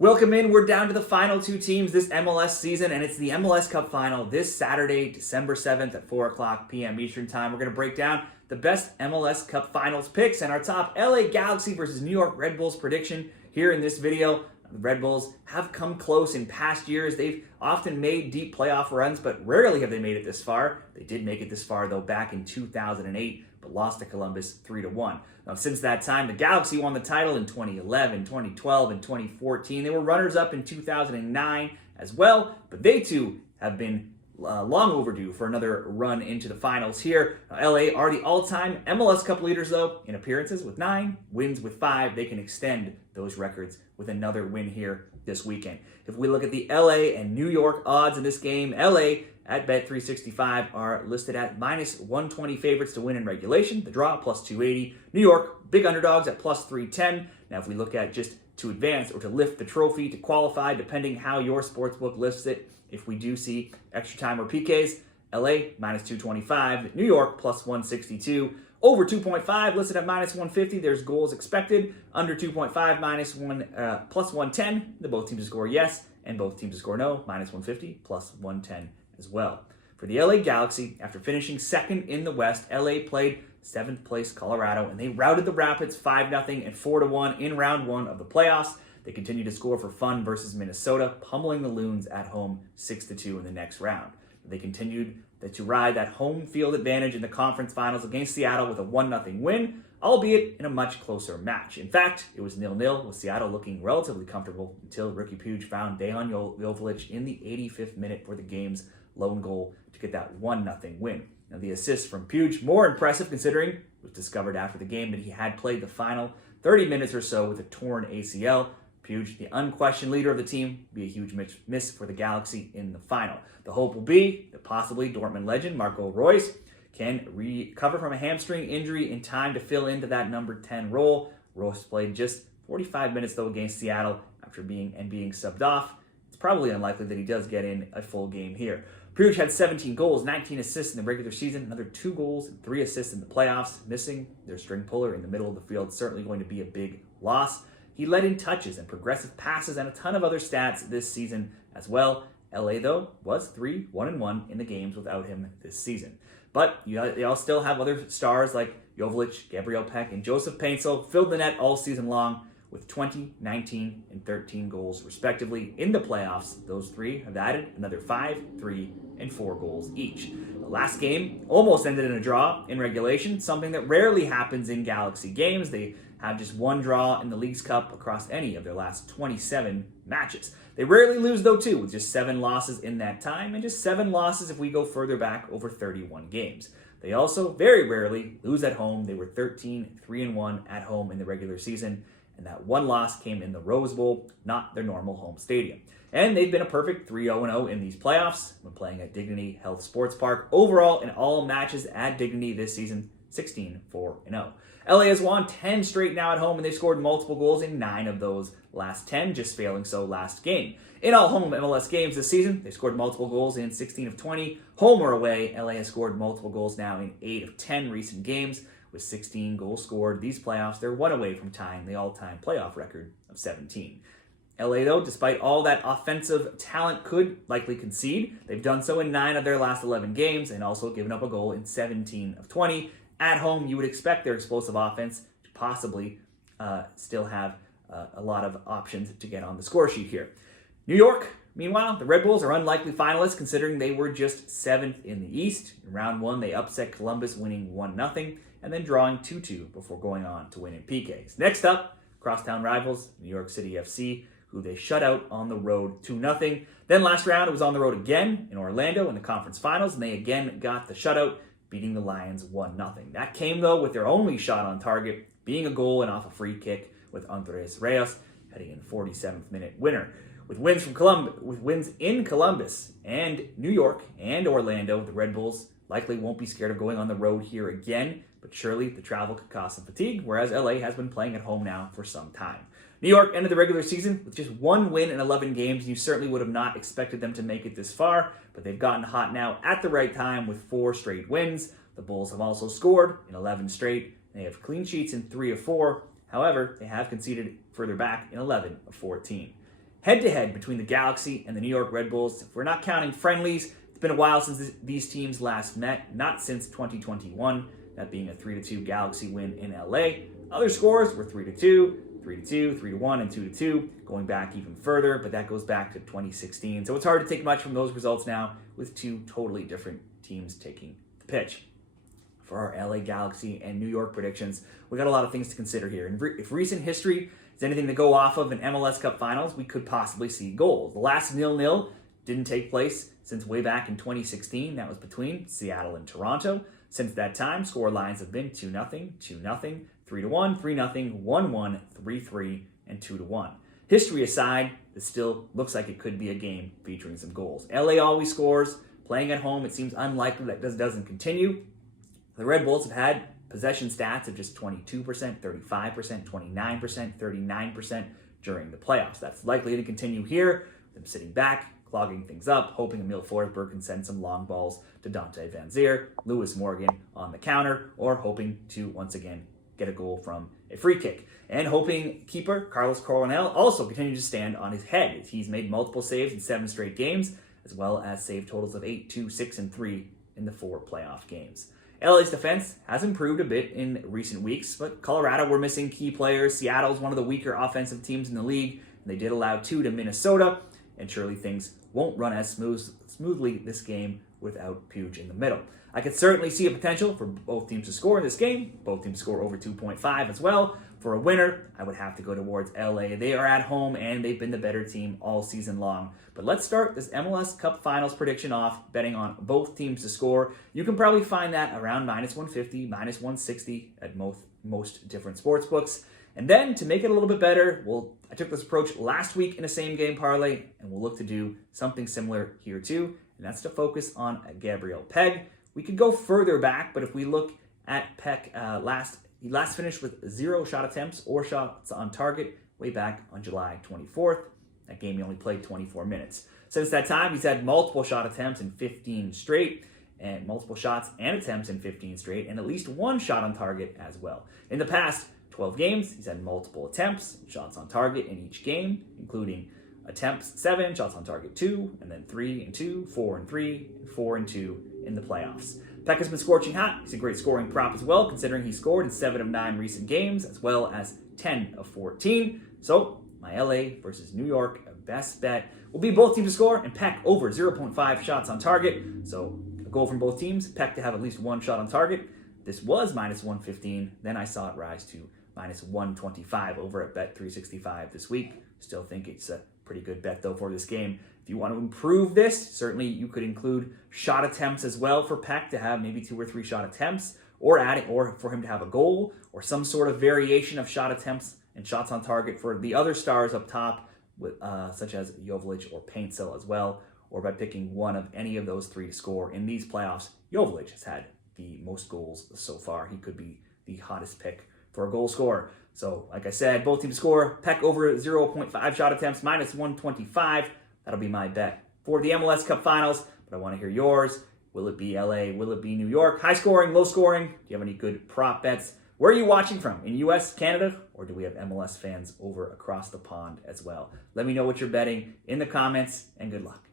Welcome in. We're down to the final two teams this MLS season, and it's the MLS Cup Final this Saturday, December 7th at 4 o'clock p.m. Eastern Time. We're going to break down the best MLS Cup Finals picks and our top LA Galaxy versus New York Red Bulls prediction here in this video. The Red Bulls have come close in past years. They've often made deep playoff runs, but rarely have they made it this far. They did make it this far, though, back in 2008, but lost to Columbus 3-1. Now, since that time, the Galaxy won the title in 2011, 2012, and 2014. They were runners-up in 2009 as well, but they too have been long overdue for another run into the finals here. LA are the all-time MLS Cup leaders, though, in appearances with 9, wins with 5. They can extend those records with another win here this weekend. If we look at the LA and New York odds in this game, LA at Bet365 are listed at minus 120 favorites to win in regulation. The draw plus 280. New York, big underdogs at plus 310. Now, if we look at just to advance or to lift the trophy, to qualify, depending how your sportsbook lifts it, if we do see extra time or PKs, LA minus 225, New York plus 162, over 2.5 listed at minus 150. There's goals expected. Under 2.5 plus 110. The both teams to score yes, and both teams to score no. Minus 150 plus 110 as well. For the LA Galaxy, after finishing second in the West, LA played 7th place Colorado, and they routed the Rapids 5-0 and 4-1 in round 1 of the playoffs. They continue to score for fun versus Minnesota, pummeling the Loons at home 6-2 in the next round. They continued to ride that home field advantage in the conference finals against Seattle with a 1-0 win, albeit in a much closer match. In fact, it was 0-0, with Seattle looking relatively comfortable until Riqui Puig found Dejan Joveljic in the 85th minute for the game's lone goal to get that 1-0 win. Now, the assist from Puig, more impressive considering it was discovered after the game that he had played the final 30 minutes or so with a torn ACL. Puig, the unquestioned leader of the team, be a huge miss for the Galaxy in the final. The hope will be that possibly Dortmund legend Marco Reus can recover from a hamstring injury in time to fill into that number 10 role. Reus played just 45 minutes, though, against Seattle after being subbed off. It's probably unlikely that he does get in a full game here. Puig had 17 goals, 19 assists in the regular season, another 2 goals and 3 assists in the playoffs. Missing their string puller in the middle of the field, certainly going to be a big loss. He led in touches and progressive passes and a ton of other stats this season as well. LA, though, was 3-1-1 in the games without him this season. But they all still have other stars like Joveljic, Gabriel Peck, and Joseph Paintsil filled the net all season long with 20, 19, and 13 goals respectively. In the playoffs, those three have added another 5, 3, and 4 goals each. The last game almost ended in a draw in regulation, something that rarely happens in Galaxy games. They have just one draw in the Leagues Cup across any of their last 27 matches. They rarely lose, though, too, with just 7 losses in that time, and just 7 losses if we go further back over 31 games. They also very rarely lose at home. They were 13-3-1 at home in the regular season, and that one loss came in the Rose Bowl, not their normal home stadium. And they've been a perfect 3-0-0 in these playoffs when playing at Dignity Health Sports Park. Overall, in all matches at Dignity this season, 16-4-0. LA has won 10 straight now at home, and they've scored multiple goals in 9 of those last 10, just failing so last game. In all home MLS games this season, they've scored multiple goals in 16 of 20. Home or away, LA has scored multiple goals now in 8 of 10 recent games. With 16 goals scored these playoffs, they're 1 away from tying the all-time playoff record of 17. LA, though, despite all that offensive talent, could likely concede. They've done so in 9 of their last 11 games and also given up a goal in 17 of 20. At home, you would expect their explosive offense to possibly still have a lot of options to get on the score sheet here. New York, meanwhile, the Red Bulls are unlikely finalists considering they were just 7th in the East. In round 1, they upset Columbus, winning 1-0, and then drawing 2-2 before going on to win in PKs. Next up, crosstown rivals, New York City FC, who they shut out on the road 2-0. Then last round, it was on the road again in Orlando in the conference finals, and they again got the shutout, beating the Lions 1-0. That came, though, with their only shot on target being a goal and off a free kick with Andres Reyes heading in 47th minute winner. With wins in Columbus and New York and Orlando, the Red Bulls likely won't be scared of going on the road here again, but surely the travel could cause some fatigue, whereas LA has been playing at home now for some time. New York ended the regular season with just 1 win in 11 games, and you certainly would have not expected them to make it this far, but they've gotten hot now at the right time with 4 straight wins. The Bulls have also scored in 11 straight. They have clean sheets in 3 of 4. However, they have conceded further back in 11 of 14. head-to-head between the Galaxy and the New York Red Bulls. If we're not counting friendlies, it's been a while since these teams last met, not since 2021, that being a 3-2 Galaxy win in LA. Other scores were 3-2, 3-2, 3-1, and 2-2, going back even further, but that goes back to 2016. So it's hard to take much from those results now with two totally different teams taking the pitch. For our LA Galaxy and New York predictions, we got a lot of things to consider here. And if recent history is anything to go off of in MLS Cup Finals, we could possibly see goals. The last 0-0 didn't take place since way back in 2016. That was between Seattle and Toronto. Since that time, score lines have been 2-0, 2-0, 3-1, 3-0, 1-1, 3-3, and 2-1. History aside, it still looks like it could be a game featuring some goals. LA always scores. Playing at home, it seems unlikely that this doesn't continue. The Red Bulls have had possession stats of just 22%, 35%, 29%, 39% during the playoffs. That's likely to continue here. Them sitting back, clogging things up, hoping Emil Forsberg can send some long balls to Dante Van Zier, Lewis Morgan on the counter, or hoping to once again get a goal from a free kick. And hoping keeper Carlos Coronel also continues to stand on his head. He's made multiple saves in 7 straight games, as well as save totals of 8, 2, 6, and 3 in the 4 playoff games. LA's defense has improved a bit in recent weeks, but Colorado were missing key players. Seattle's one of the weaker offensive teams in the league, and they did allow 2 to Minnesota, and surely things won't run as smoothly this game without Puig in the middle. I could certainly see a potential for both teams to score in this game, both teams score over 2.5 as well. For a winner, I would have to go towards LA. They are at home, and they've been the better team all season long. But let's start this MLS Cup Finals prediction off betting on both teams to score. You can probably find that around -150, -160 at most different sports books. And then to make it a little bit better, I took this approach last week in a same-game parlay, and we'll look to do something similar here too, and that's to focus on Gabriel Peg. We could go further back, but if we look at Peg he last finished with 0 shot attempts or shots on target way back on July 24th. That game he only played 24 minutes. Since that time, he's had multiple shot attempts in 15 straight, and multiple shots and attempts in 15 straight, and at least 1 shot on target as well. In the past 12 games, he's had multiple attempts, shots on target in each game, including attempts 7, shots on target 2, and then 3 and 2, 4 and 3, and 4 and 2 in the playoffs. Peck has been scorching hot. He's a great scoring prop as well, considering he scored in 7 of 9 recent games, as well as 10 of 14. So, my LA versus New York best bet will be both teams to score, and Peck over 0.5 shots on target. So, a goal from both teams, Peck to have at least 1 shot on target. This was -115, then I saw it rise to -125 over at Bet365 this week. Still think it's a pretty good bet though for this game. If you want to improve this, certainly you could include shot attempts as well for Peck to have maybe 2 or 3 shot attempts, or for him to have a goal, or some sort of variation of shot attempts and shots on target for the other stars up top, with such as Joveljic or Paintsil as well, or by picking one of any of those 3 to score in these playoffs. Joveljic has had the most goals so far. He could be the hottest pick for a goal scorer. So, like I said, both teams score. Peck over 0.5 shot attempts, -125. That'll be my bet for the MLS Cup Finals. But I want to hear yours. Will it be LA? Will it be New York? High scoring, low scoring? Do you have any good prop bets? Where are you watching from? In US, Canada, or do we have MLS fans over across the pond as well? Let me know what you're betting in the comments, and good luck.